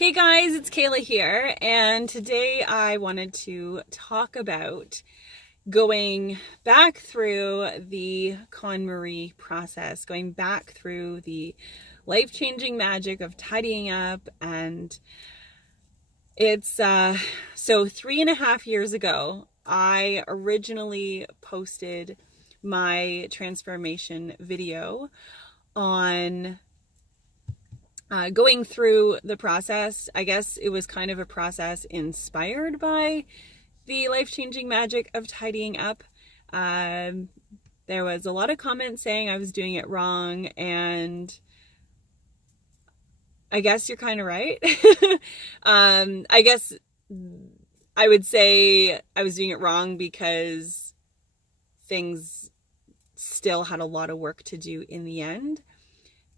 Hey guys, it's Kayla here, and today I wanted to talk about going back through the KonMari process, going back through the life-changing magic of tidying up. And it's so 3.5 years ago, I originally posted my transformation video on going through the process. I guess it was kind of a process inspired by the life-changing magic of tidying up. There was a lot of comments saying I was doing it wrong, and I guess you're kind of right. I guess I would say I was doing it wrong because things still had a lot of work to do in the end.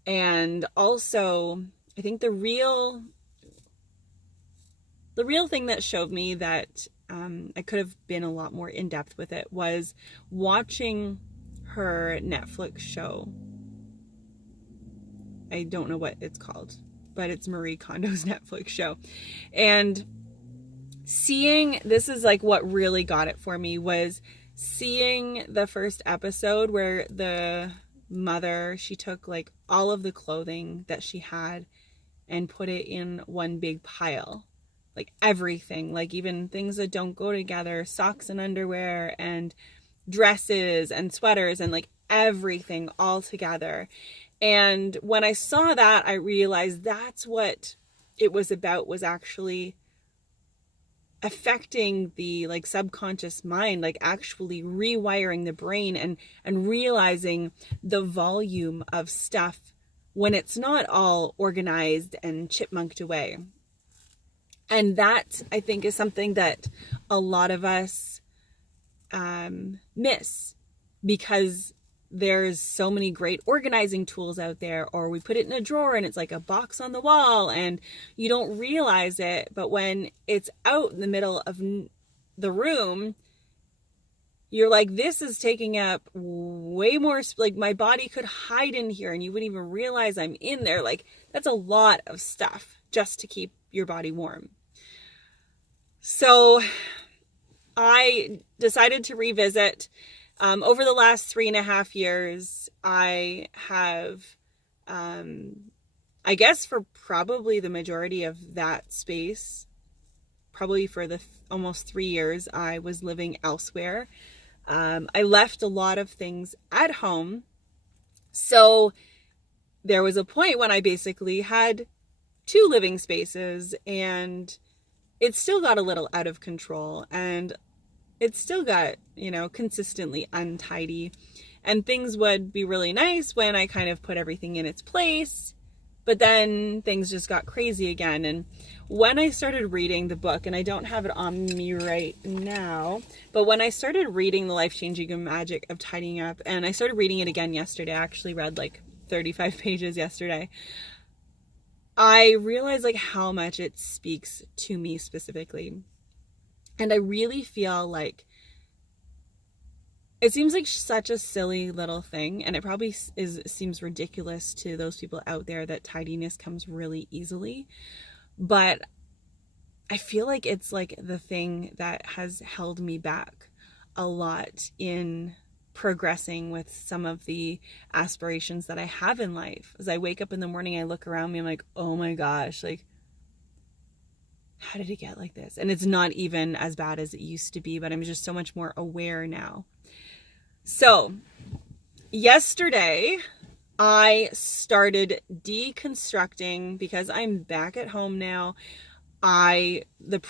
And also, I think the real thing that showed me that I could have been a lot more in depth with it was watching her Netflix show. I don't know what it's called, but it's Marie Kondo's Netflix show. And seeing, this is like what really got it for me, was seeing the first episode where the mother, she took like all of the clothing that she had and put it in one big pile, like everything, like even things that don't go together, socks and underwear and dresses and sweaters and like everything all together. And when I saw that, I realized that's what it was about, was actually affecting the like subconscious mind, like actually rewiring the brain and realizing the volume of stuff when it's not all organized and chipmunked away. And that, I think, is something that a lot of us miss, because there's so many great organizing tools out there, or we put it in a drawer and it's like a box on the wall and you don't realize it. But when it's out in the middle of the room, you're like, this is taking up way more, like my body could hide in here and you wouldn't even realize I'm in there. Like, that's a lot of stuff just to keep your body warm. So I decided to revisit. Over the last 3.5 years, I have, I guess for probably the majority of that space, probably for the almost 3 years, I was living elsewhere. I left a lot of things at home. So there was a point when I basically had 2 living spaces, and it still got a little out of control, and it still got, consistently untidy. And things would be really nice when I kind of put everything in its place, but then things just got crazy again. And when I started reading the book, and I don't have it on me right now, but when I started reading The Life-Changing Magic of Tidying Up, and I started reading it again yesterday, I actually read like 35 pages yesterday, I realized like how much it speaks to me specifically. And I really feel like it seems like such a silly little thing, and it probably seems ridiculous to those people out there that tidiness comes really easily. But I feel like it's like the thing that has held me back a lot in progressing with some of the aspirations that I have in life. As I wake up in the morning, I look around me, I'm like, oh my gosh, like, how did it get like this? And it's not even as bad as it used to be, but I'm just so much more aware now. So yesterday I started deconstructing, because I'm back at home now. The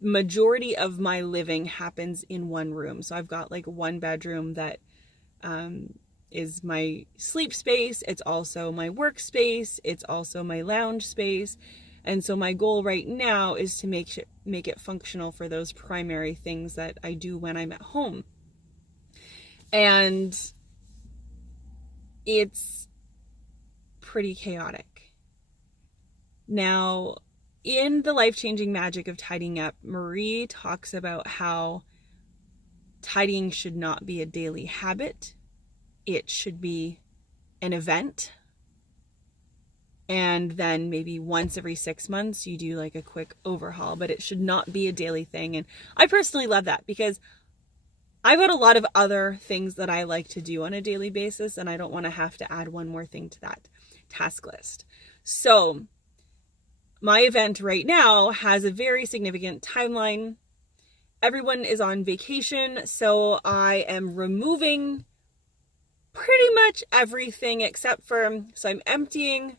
majority of my living happens in one room. So I've got like one bedroom that is my sleep space. It's also my workspace. It's also my lounge space. And so my goal right now is to make it functional for those primary things that I do when I'm at home. And it's pretty chaotic. Now, in The Life-Changing Magic of Tidying Up, Marie talks about how tidying should not be a daily habit. It should be an event. And then maybe once every 6 months, you do like a quick overhaul, but it should not be a daily thing. And I personally love that because I've got a lot of other things that I like to do on a daily basis, and I don't want to have to add one more thing to that task list. So my event right now has a very significant timeline. Everyone is on vacation, so I am removing pretty much everything except for, so I'm emptying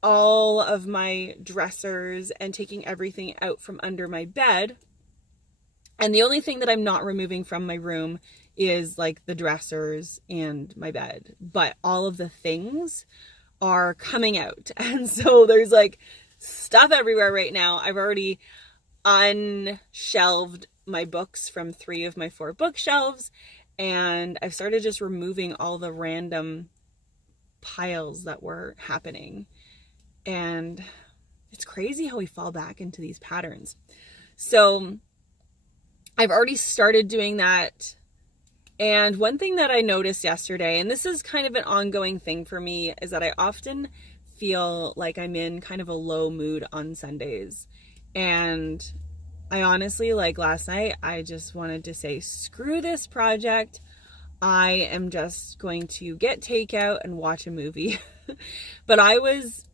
all of my dressers and taking everything out from under my bed. And the only thing that I'm not removing from my room is like the dressers and my bed. But all of the things are coming out. And so there's like stuff everywhere right now. I've already unshelved my books from 3 of my 4 bookshelves. And I've started just removing all the random piles that were happening. And it's crazy how we fall back into these patterns. So I've already started doing that. And one thing that I noticed yesterday, and this is kind of an ongoing thing for me, is that I often feel like I'm in kind of a low mood on Sundays. And I honestly, like last night, I just wanted to say, screw this project. I am just going to get takeout and watch a movie. But I was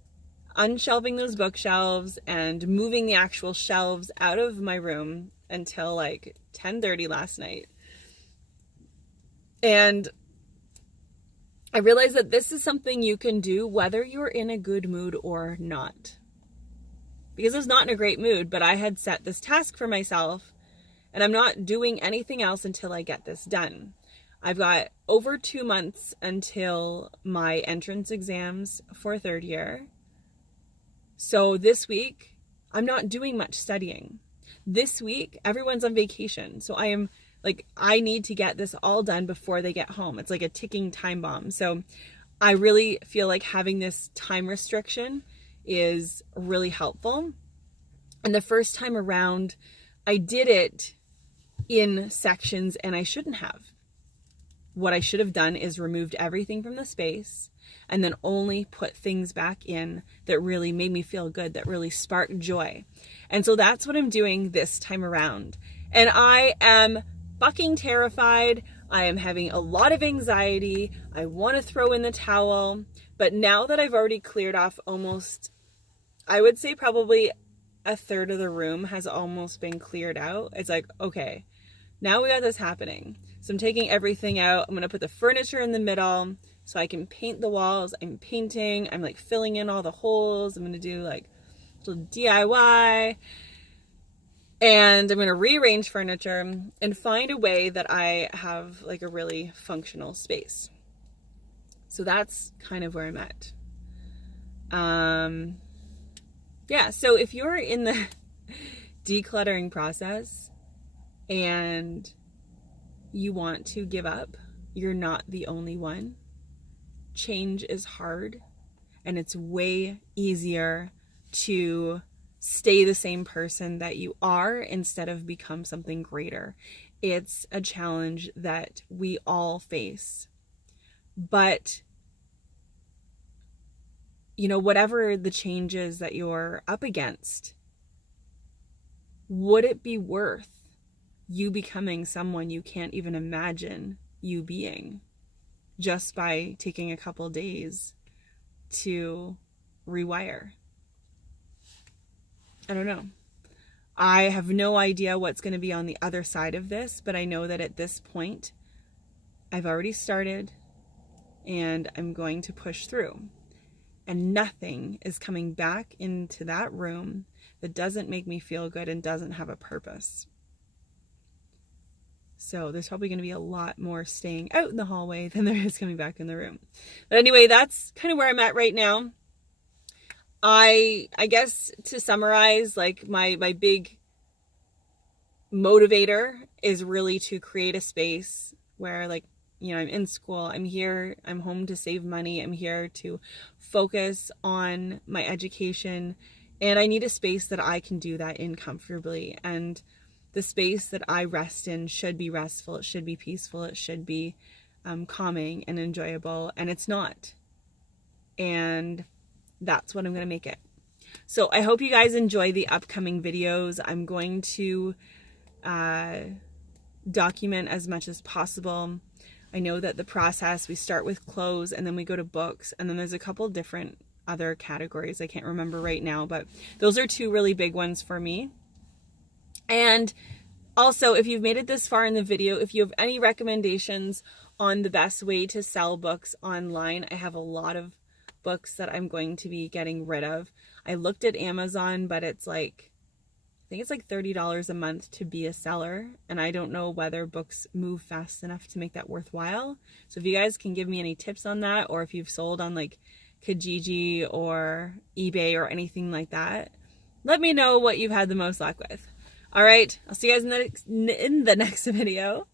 unshelving those bookshelves and moving the actual shelves out of my room until like 10:30 last night. And I realized that this is something you can do whether you're in a good mood or not. Because I was not in a great mood, but I had set this task for myself and I'm not doing anything else until I get this done. I've got over 2 months until my entrance exams for 3rd year. So this week, I'm not doing much studying. This week, everyone's on vacation. So I need to get this all done before they get home. It's like a ticking time bomb. So I really feel like having this time restriction is really helpful. And the first time around, I did it in sections and I shouldn't have. What I should have done is removed everything from the space and then only put things back in that really made me feel good, that really sparked joy. And so that's what I'm doing this time around. And I am fucking terrified. I am having a lot of anxiety. I want to throw in the towel. But now that I've already cleared off almost, I would say probably a third of the room has almost been cleared out. It's like, okay, now we got this happening. So I'm taking everything out. I'm going to put the furniture in the middle so I can paint the walls. I'm painting. I'm like filling in all the holes. I'm going to do like a little DIY. And I'm going to rearrange furniture and find a way that I have like a really functional space. So that's kind of where I'm at. Yeah, so if you're in the decluttering process and you want to give up, you're not the only one. Change is hard, and it's way easier to stay the same person that you are instead of become something greater. It's a challenge that we all face. But, you know, whatever the changes that you're up against, would it be worth you becoming someone you can't even imagine you being just by taking a couple days to rewire? I don't know. I have no idea what's going to be on the other side of this, but I know that at this point, I've already started and I'm going to push through. And nothing is coming back into that room that doesn't make me feel good and doesn't have a purpose. So there's probably going to be a lot more staying out in the hallway than there is coming back in the room. But anyway, that's kind of where I'm at right now. I guess to summarize, like my big motivator is really to create a space where, like, you know, I'm in school, I'm here, I'm home to save money, I'm here to focus on my education, and I need a space that I can do that in comfortably. And the space that I rest in should be restful, it should be peaceful, it should be calming and enjoyable, and it's not. And that's what I'm going to make it. So I hope you guys enjoy the upcoming videos. I'm going to document as much as possible. I know that the process, we start with clothes and then we go to books, and then there's a couple different other categories I can't remember right now, but those are two really big ones for me. And also, if you've made it this far in the video, if you have any recommendations on the best way to sell books online, I have a lot of books that I'm going to be getting rid of. I looked at Amazon, but it's like, I think it's like $30 a month to be a seller, and I don't know whether books move fast enough to make that worthwhile. So if you guys can give me any tips on that, or if you've sold on like Kijiji or eBay or anything like that, let me know what you've had the most luck with. All right, I'll see you guys in the next video.